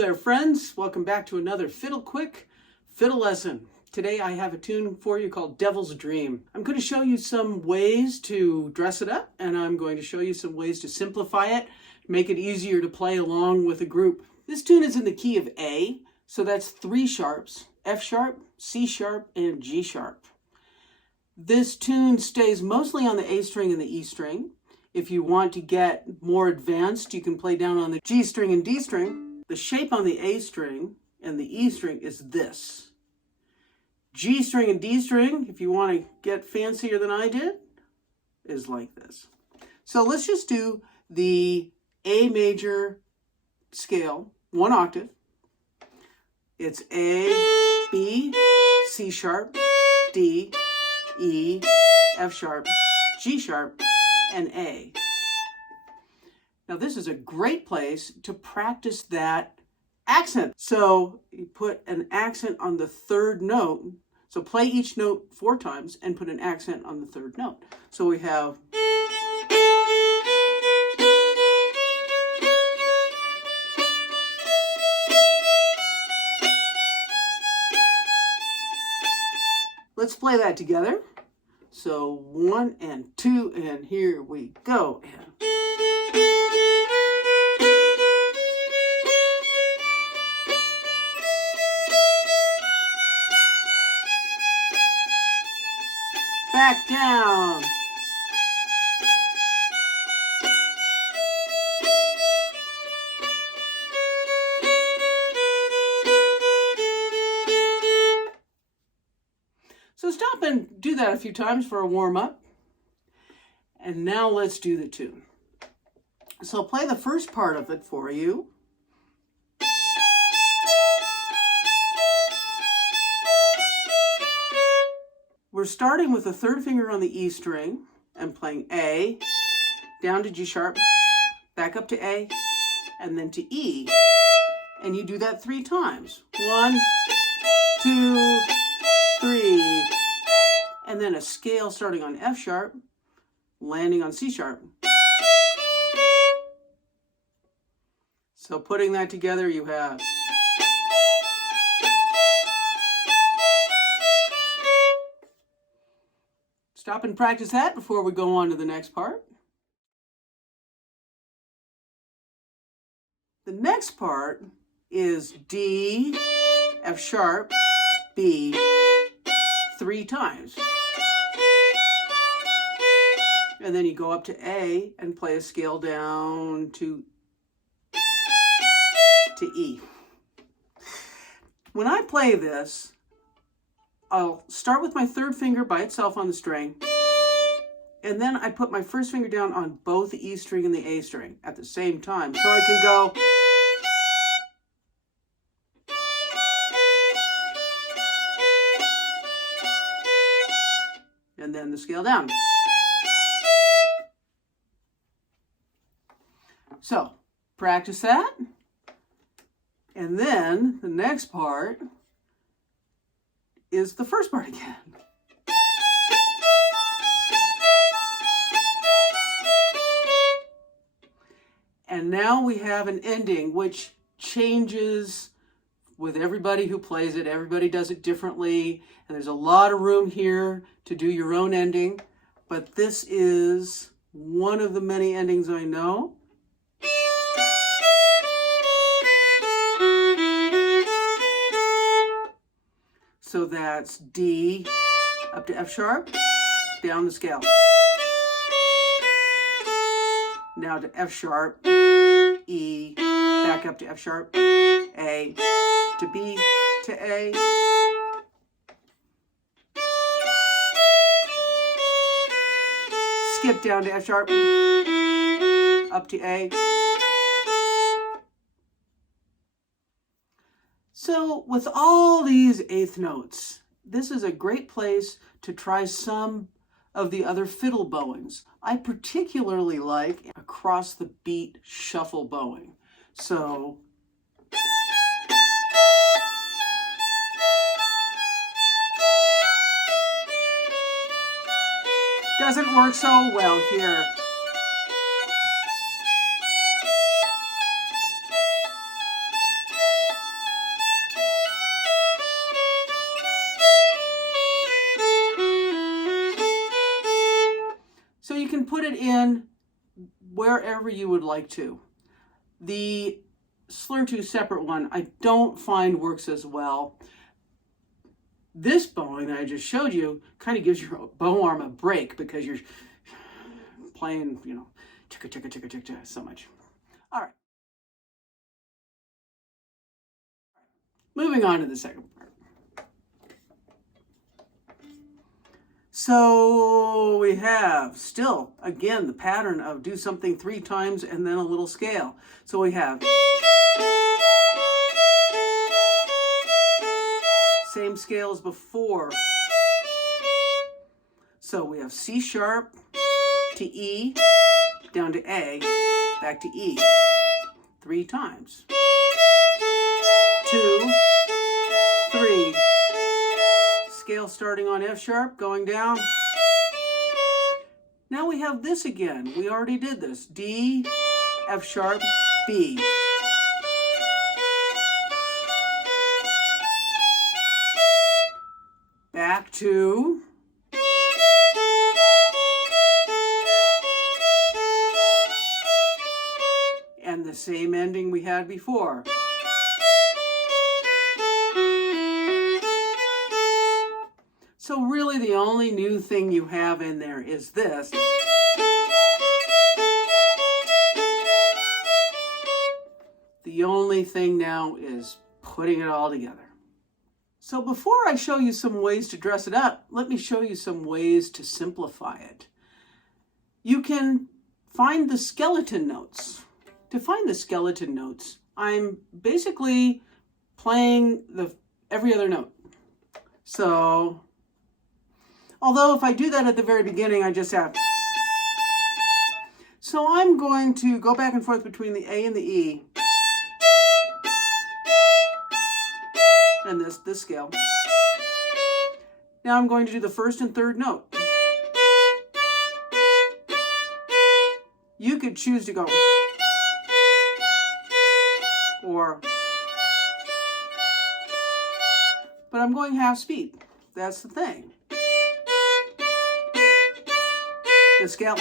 there, friends. Welcome back to another Quick fiddle lesson. Today I have a tune for you called Devil's Dream. I'm going to show you some ways to dress it up, and I'm going to show you some ways to simplify it, make it easier to play along with a group. This tune is in the key of A, so that's 3 sharps, F sharp, C sharp, and G sharp. This tune stays mostly on the A string and the E string. If you want to get more advanced, you can play down on the G string and D string. The shape on the A string and the E string is this. G string and D string, if you want to get fancier than I did, is like this. So let's just do the A major scale, 1 octave. It's A, B, C sharp, D, E, F sharp, G sharp, and A. Now this is a great place to practice that accent. So you put an accent on the 3rd note. So play each note 4 times and put an accent on the 3rd note. So we have let's play that together. So 1 and 2 and here we go. Back down. So stop and do that a few times for a warm-up. And now let's do the tune. So I'll play the first part of it for you. We're starting with the 3rd finger on the E string and playing A, down to G sharp, back up to A, and then to E. And you do that 3 times. 1, 2, 3. And then a scale starting on F sharp, landing on C sharp. So putting that together, you have stop and practice that before we go on to the next part. The next part is D, F sharp, B, 3 times. And then you go up to A and play a scale down to E. When I play this, I'll start with my 3rd finger by itself on the string, and then I put my 1st finger down on both the E string and the A string at the same time. So I can go and then the scale down. So practice that. And then the next part is the first part again. And now we have an ending which changes with everybody who plays it. Everybody does it differently, and there's a lot of room here to do your own ending, but this is one of the many endings I know. So that's D up to F sharp, down the scale. Now to F sharp, E, back up to F sharp, A, to B, to A. Skip down to F sharp, up to A. So with all these 8th notes, this is a great place to try some of the other fiddle bowings. I particularly like across the beat shuffle bowing. So doesn't work so well here. in wherever you would like to. The slur 2 separate one I don't find works as well. This bowing that I just showed you kind of gives your bow arm a break because you're playing, you know, chicka chicka chicka chicka so much. All right. Moving on to the second part. So we have still, again, the pattern of do something 3 times and then a little scale. So we have same scale as before. So we have C sharp to E, down to A, back to E, 3 times. 2, 3. Scale starting on F sharp, going down. Now we have this again. We already did this. D, F sharp, B. Back to and the same ending we had before. So really the only new thing you have in there is this. The only thing now is putting it all together. So before I show you some ways to dress it up, let me show you some ways to simplify it. You can find the skeleton notes. To find the skeleton notes, I'm basically playing every other note. So, although if I do that at the very beginning, I just have. So I'm going to go back and forth between the A and the E. And this scale. Now I'm going to do the first and third note. You could choose to go or, but I'm going half speed. That's the thing. The scale.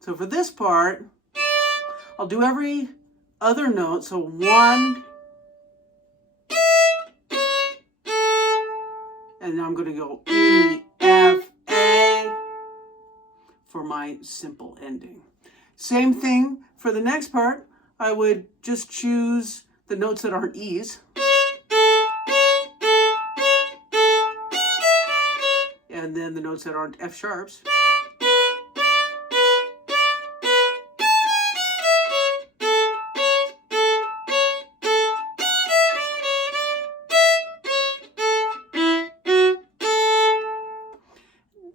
So for this part, I'll do every other note. So 1, and now I'm going to go E, F, A for my simple ending. Same thing for the next part. I would just choose the notes that aren't E's. And then the notes that aren't F sharps.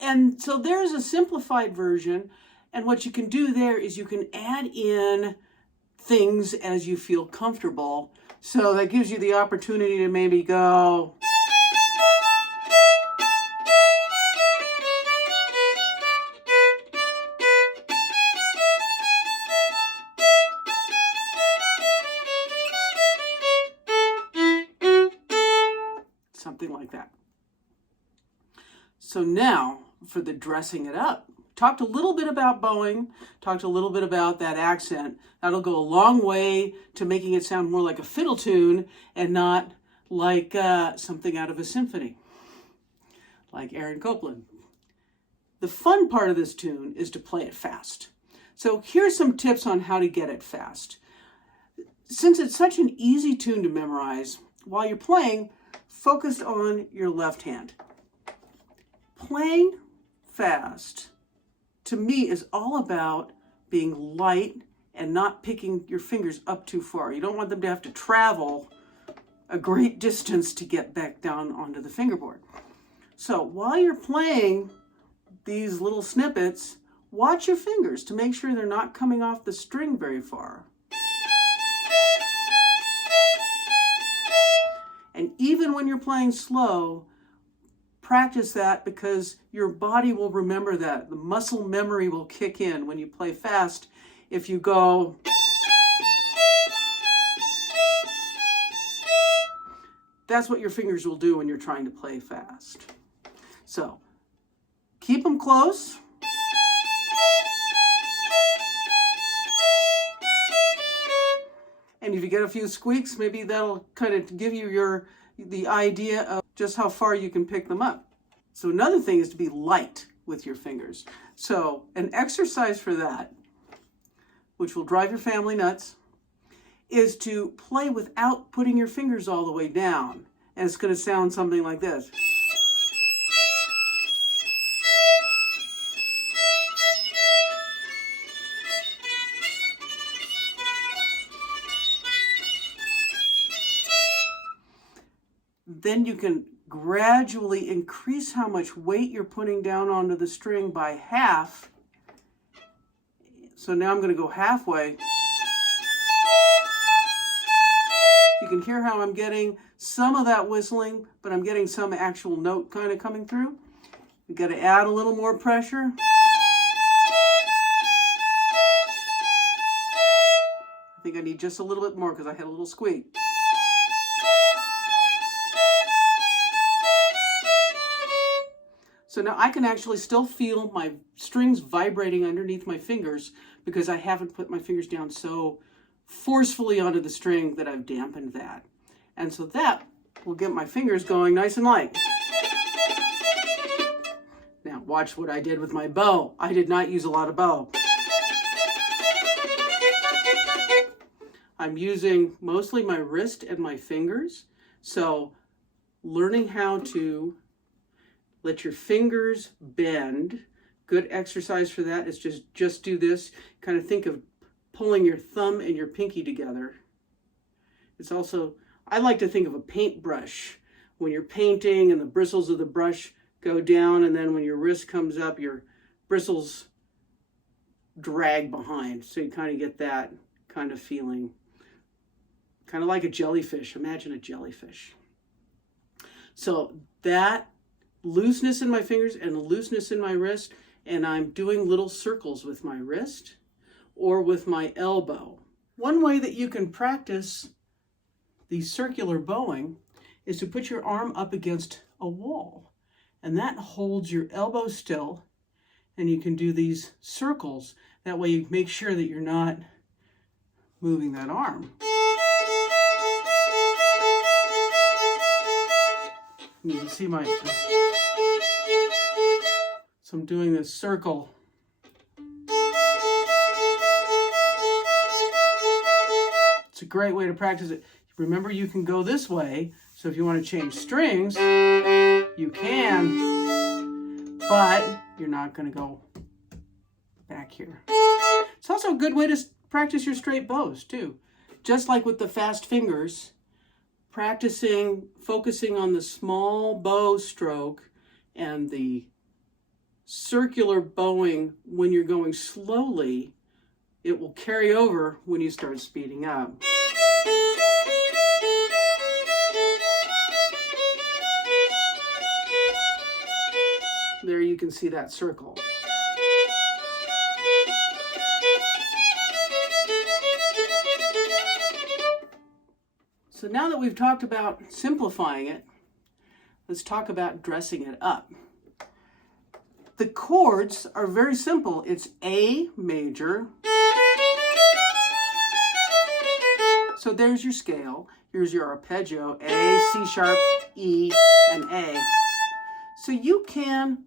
And so there's a simplified version, and what you can do there is you can add in things as you feel comfortable. So that gives you the opportunity to maybe go something like that. So now for the dressing it up. Talked a little bit about bowing, talked a little bit about that accent. That'll go a long way to making it sound more like a fiddle tune and not like something out of a symphony, like Aaron Copland. The fun part of this tune is to play it fast. So here's some tips on how to get it fast. Since it's such an easy tune to memorize, while you're playing, focus on your left hand. Playing fast, to me, is all about being light and not picking your fingers up too far. You don't want them to have to travel a great distance to get back down onto the fingerboard. So while you're playing these little snippets, watch your fingers to make sure they're not coming off the string very far. And even when you're playing slow, practice that because your body will remember that. The muscle memory will kick in when you play fast. If you go, that's what your fingers will do when you're trying to play fast. So keep them close. And if you get a few squeaks, maybe that'll kind of give you the idea of just how far you can pick them up. So another thing is to be light with your fingers. So an exercise for that, which will drive your family nuts, is to play without putting your fingers all the way down. And it's going to sound something like this. Then you can gradually increase how much weight you're putting down onto the string by half. So now I'm going to go halfway. You can hear how I'm getting some of that whistling, but I'm getting some actual note kind of coming through. We've got to add a little more pressure. I think I need just a little bit more because I had a little squeak. So now I can actually still feel my strings vibrating underneath my fingers because I haven't put my fingers down so forcefully onto the string that I've dampened that. And so that will get my fingers going nice and light. Now watch what I did with my bow. I did not use a lot of bow. I'm using mostly my wrist and my fingers. So learning how to let your fingers bend. Good exercise for that is just do this. Kind of think of pulling your thumb and your pinky together. It's also, I like to think of a paintbrush. When you're painting and the bristles of the brush go down, and then when your wrist comes up, your bristles drag behind. So you kind of get that kind of feeling. Kind of like a jellyfish. Imagine a jellyfish. So that looseness in my fingers and looseness in my wrist, and I'm doing little circles with my wrist or with my elbow. One way that you can practice the circular bowing is to put your arm up against a wall, and that holds your elbow still, and you can do these circles. That way you make sure that you're not moving that arm. And you can see so I'm doing this circle. It's a great way to practice it. Remember, you can go this way, so if you want to change strings, you can, but you're not going to go back here. It's also a good way to practice your straight bows, too. Just like with the fast fingers, focusing on the small bow stroke and the circular bowing when you're going slowly, it will carry over when you start speeding up. There you can see that circle. So now that we've talked about simplifying it, let's talk about dressing it up. The chords are very simple. It's A major. So there's your scale. Here's your arpeggio, A, C sharp, E, and A. So you can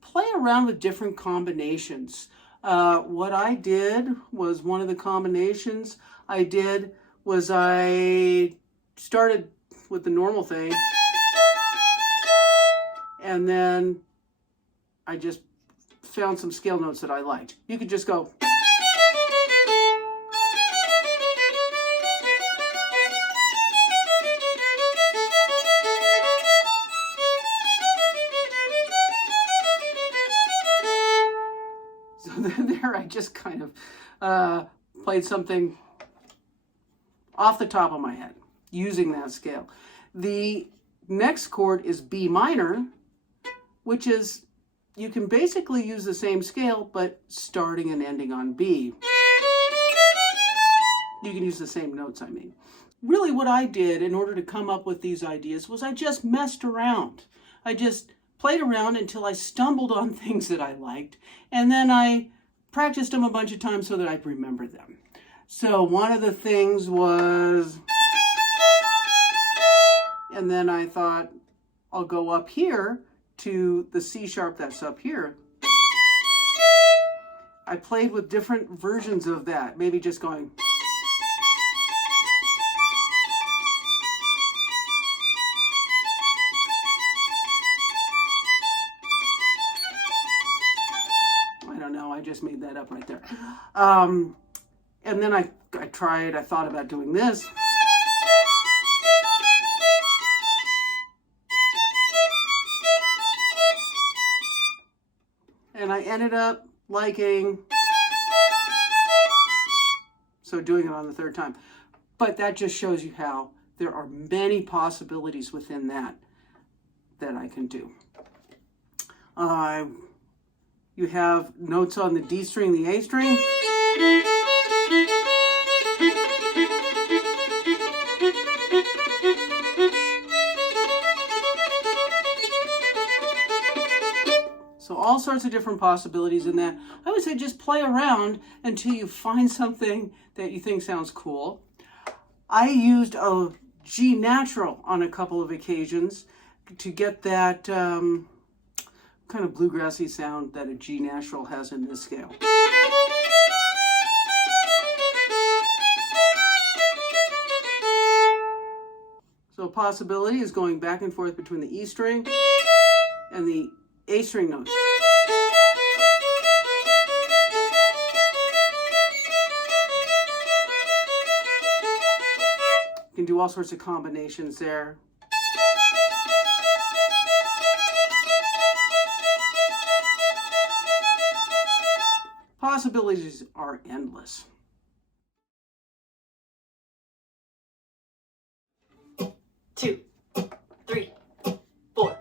play around with different combinations. What I did was one of the combinations I did was I started with the normal thing, and then I just found some scale notes that I liked. You could just go. So there I just kind of played something off the top of my head using that scale. The next chord is B minor, which is, you can basically use the same scale, but starting and ending on B. You can use the same notes, I mean. really what I did in order to come up with these ideas was I just messed around. I just played around until I stumbled on things that I liked, and then I practiced them a bunch of times so that I'd remember them. So one of the things was, and then I thought I'll go up here to the C sharp that's up here. I played with different versions of that, maybe just going. I don't know, I just made that up right there. And then I thought about doing this. And I ended up liking, so doing it on the third time. But that just shows you how there are many possibilities within that I can do. You have notes on the D string, the A string. So all sorts of different possibilities in that. I would say just play around until you find something that you think sounds cool. I used a G natural on a couple of occasions to get that kind of bluegrassy sound that a G natural has in this scale. So a possibility is going back and forth between the E string and the A string notes. You can do all sorts of combinations there. Possibilities are endless. Two, three, four.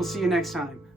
We'll see you next time.